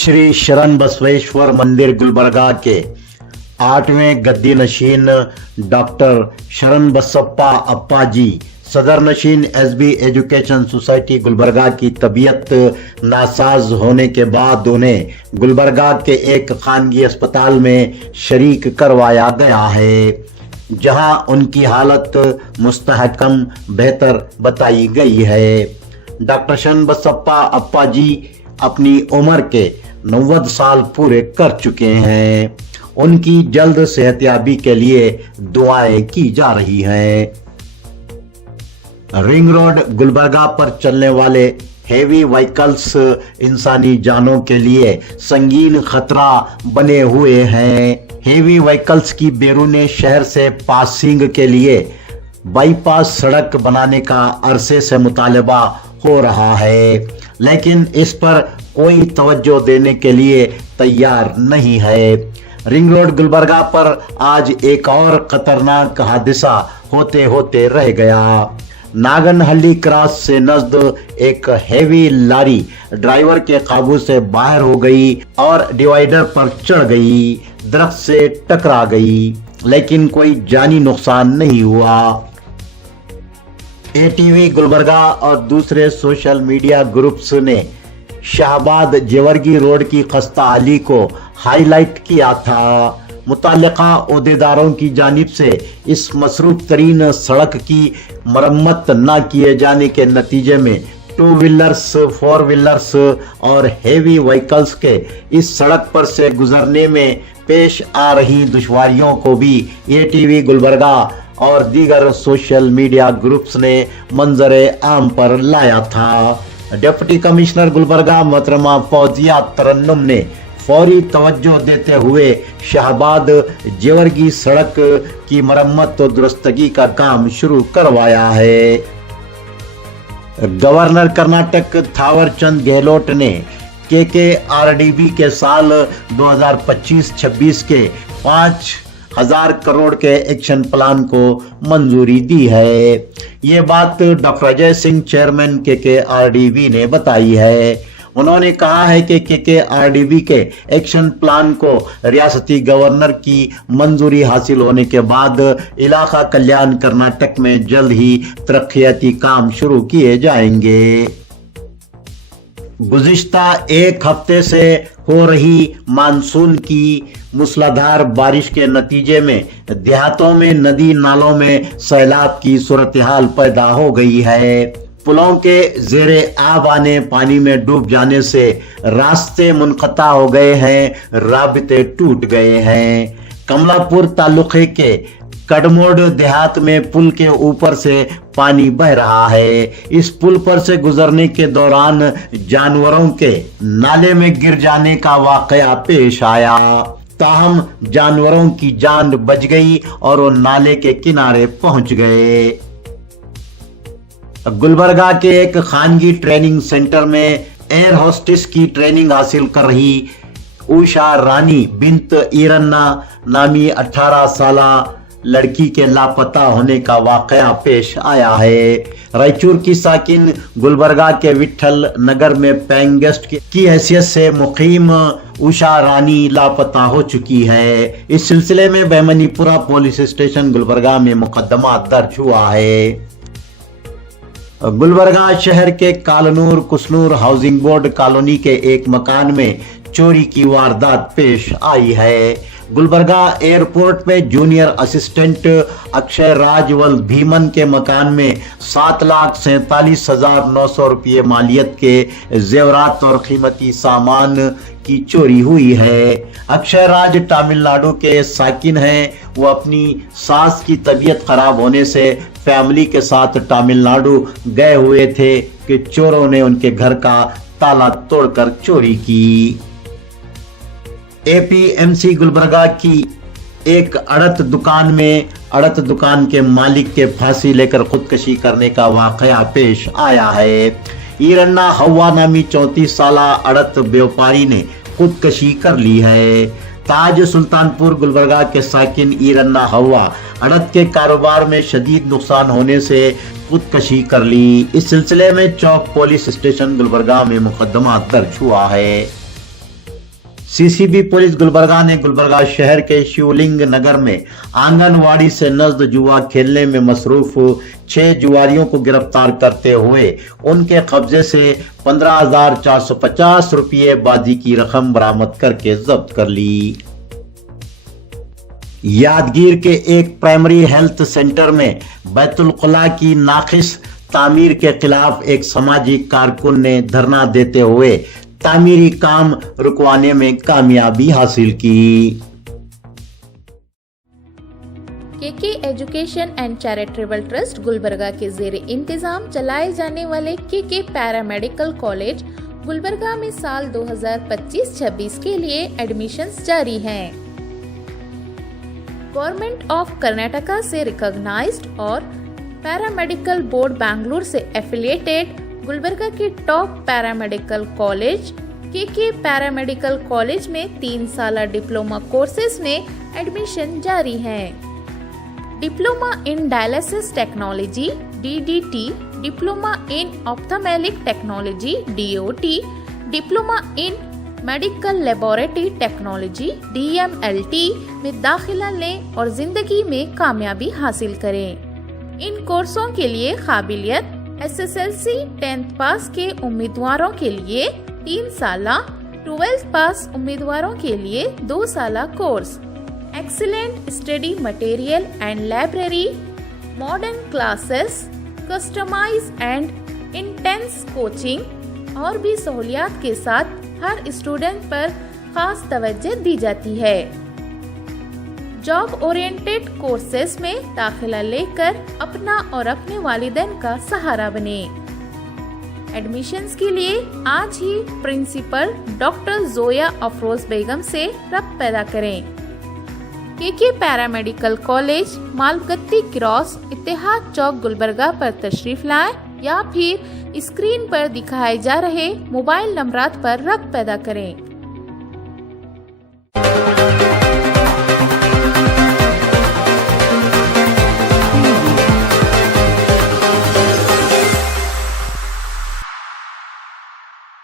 श्री शरण बसवेश्वर मंदिर गुलबर्गा के 8वें गद्दी नशीन डॉक्टर शरण बसप्पा अप्पा जी सदर नशीन एसबी एजुकेशन सोसाइटी गुलबर्गा की तबीयत नासाज होने के बाद उन्हें गुलबर्गा के एक खानगी अस्पताल में शरीक करवाया गया है, जहां उनकी हालत मुस्तहकम बेहतर बताई गई है। डॉक्टर शरण बसप्पा अप्पा जी अपनी उम्र के 90 साल पूरे कर चुके हैं। उनकी जल्द सेहतयाबी के लिए दुआएं की जा रही हैं। रिंग रोड गुलबर्गा पर चलने वाले हेवी व्हीकल्स इंसानी जानों के लिए संगीन खतरा बने हुए हैं। हेवी व्हीकल्स की बैरून शहर से पासिंग के लिए बाईपास सड़क बनाने का अरसे से मुतालबा हो रहा है, लेकिन इस पर कोई तवज्जो देने के लिए तैयार नहीं है। रिंग रोड गुलबर्गा पर आज एक और खतरनाक हादसा होते होते रह गया। नागनहल्ली क्रॉस से नजदीक एक हेवी लारी ड्राइवर के काबू से बाहर हो गई और डिवाइडर पर चढ़ गई, दरख्त से टकरा गई, लेकिन कोई जानी नुकसान नहीं हुआ। एटीवी गुलबर्गा और दूसरे सोशल मीडिया ग्रुप्स ने शाहबाद जेवर्गी रोड की खस्ता हाली को हाईलाइट किया था। मुताल्लिका ओहदेदारों की जानिब से इस मसरूफ तरीन सड़क की मरम्मत न किए जाने के नतीजे में 2 व्हीलर्स, 4 व्हीलर्स और हेवी व्हीकल्स के इस सड़क पर से गुजरने में पेश आ रही दुश्वारियों को भी एटीवी गुलबर्गा और दीगर सोशल मीडिया ग्रुप्स ने मंजरे आम पर लाया था। डिप्टी कमिश्नर गुलबर्गा मोहतरमा फौजिया तरन्नुम ने फौरी तवज्जो देते हुए शाहबाद जेवर्गी सड़क की मरम्मत और दुरुस्तगी का काम शुरू करवाया है। गवर्नर कर्नाटक थावरचंद गहलोत ने केकेआरडीबी के साल 2025-26 के 5,000 करोड़ के एक्शन प्लान को मंजूरी दी है। ये बात डॉक्टर अजय सिंह चेयरमैन केकेआरडीबी ने बताई है। उन्होंने कहा है कि केकेआरडीबी के एक्शन प्लान को रियासती गवर्नर की मंजूरी हासिल होने के बाद इलाका कल्याण कर्नाटक में जल्द ही तरक्याती काम शुरू किए जाएंगे। गुज़िश्ता एक हफ्ते से हो रही मानसून की मूसलाधार बारिश के नतीजे में देहातों में नदी नालों में सैलाब की सूरत हाल पैदा हो गई है। पुलों के जेरे आब आने पानी में डूब जाने से रास्ते मुनक़ता हो गए हैं, राबिते टूट गए हैं। कमलापुर तालुके के कडमोड़ देहात में पुल के ऊपर से पानी बह रहा है। इस पुल पर से गुजरने के दौरान जानवरों के नाले में गिर जाने का वाकया पेश आया, ताहम जानवरों की जान बच गई और वो नाले के किनारे पहुंच गए। गुलबर्गा के एक खानगी ट्रेनिंग सेंटर में एयर होस्टेस की ट्रेनिंग हासिल कर रही उषा रानी बिन्त ईरन्ना नामी 18 साला लड़की के लापता होने का वाकया पेश आया है। रायचूर की साकिन गुलबर्गा के विठल नगर में पेइंग गेस्ट की हैसियत से मुकीम उषा रानी लापता हो चुकी है। इस सिलसिले में बेमनीपुरा पुलिस स्टेशन गुलबर्गा में मुकदमा दर्ज हुआ है। गुलबर्गा शहर के कालनूर कुसनूर हाउसिंग बोर्ड कॉलोनी के एक मकान में चोरी की वारदात पेश आई है। गुलबर्गा एयरपोर्ट पे जूनियर असिस्टेंट अक्षय राजवल भीमन के मकान में 7,47,900 रुपये मालियत के जेवरात और कीमती सामान की चोरी हुई है। अक्षय राज तमिलनाडु के साकिन हैं। वो अपनी सास की तबीयत खराब होने से फैमिली के साथ तमिलनाडु गए हुए थे कि चोरों ने उनके घर का ताला तोड़कर चोरी की। एपीएमसी गुलबर्गा की एक अड़त दुकान के मालिक के फांसी लेकर खुदकशी करने का वाकया पेश आया है। ईरन्ना हवा नामी 34 साला अड़त व्यापारी ने खुदकशी कर ली है। ताज सुल्तानपुर गुलबर्गा के साकिन ईरन्ना हवा अड़त के कारोबार में शदीद नुकसान होने से खुदकशी कर ली। इस सिलसिले में चौक पुलिस स्टेशन गुलबर्गा में मुकदमा दर्ज हुआ है। सीसीबी पुलिस गुलबर्गा ने गुलबर्गा शहर के शिवलिंग नगर में आंगनवाड़ी से नजद जुआ खेलने में मसरूफ 6 जुआरियों को गिरफ्तार करते हुए उनके कब्जे से 15,450 रुपये बाजी की रकम बरामद करके जब्त कर ली। यादगीर के एक प्राइमरी हेल्थ सेंटर में बैतुल क़ुला की नाक़िस तामीर के खिलाफ एक सामाजिक कारकुन ने धरना देते हुए तामीरी काम रुकवाने में कामयाबी हासिल की। K K education and charitable trust Gulbarga के ज़ेरे इंतजाम चलाए जाने वाले केके पैरामेडिकल कॉलेज गुलबर्गा में साल 2025-26 के लिए एडमिशन्स जारी हैं। गवर्नमेंट ऑफ कर्नाटका से रिकॉग्नाइज्ड और पैरामेडिकल बोर्ड बेंगलुरु से एफिलिएटेड गुलबर्गा के top paramedical college K K paramedical college में 3 साल डिप्लोमा कोर्सेज में एडमिशन जारी है। Diploma in dialysis technology DDT, diploma in ophthalmic technology DOT, diploma in medical laboratory technology DMLT में दाखिला लें और जिंदगी में कामयाबी हासिल करें। इन कोर्सों के लिए काबिलियत SSLC 10th पास के उम्मीदवारों के लिए 3 साल, 12th पास उम्मीदवारों के लिए 2 साल course, excellent study material and library, modern classes, customize and intense coaching और भी सहूलियात के साथ हर स्टूडेंट पर खास तवज्जो दी जाती है। जॉब ओरिएंटेड कोर्सेज में दाखिला लेकर अपना और अपने वालिदैन का सहारा बने। एडमिशन्स के लिए आज ही प्रिंसिपल डॉक्टर जोया अफरोज बेगम से रब्त पैदा करें। केके पैरामेडिकल कॉलेज मालगत्ती क्रॉस इत्तेहाद चौक गुलबर्गा पर तशरीफ लाएं या फिर स्क्रीन पर दिखाए जा रहे मोबाइल नंबरात पर रब्त पैदा करें।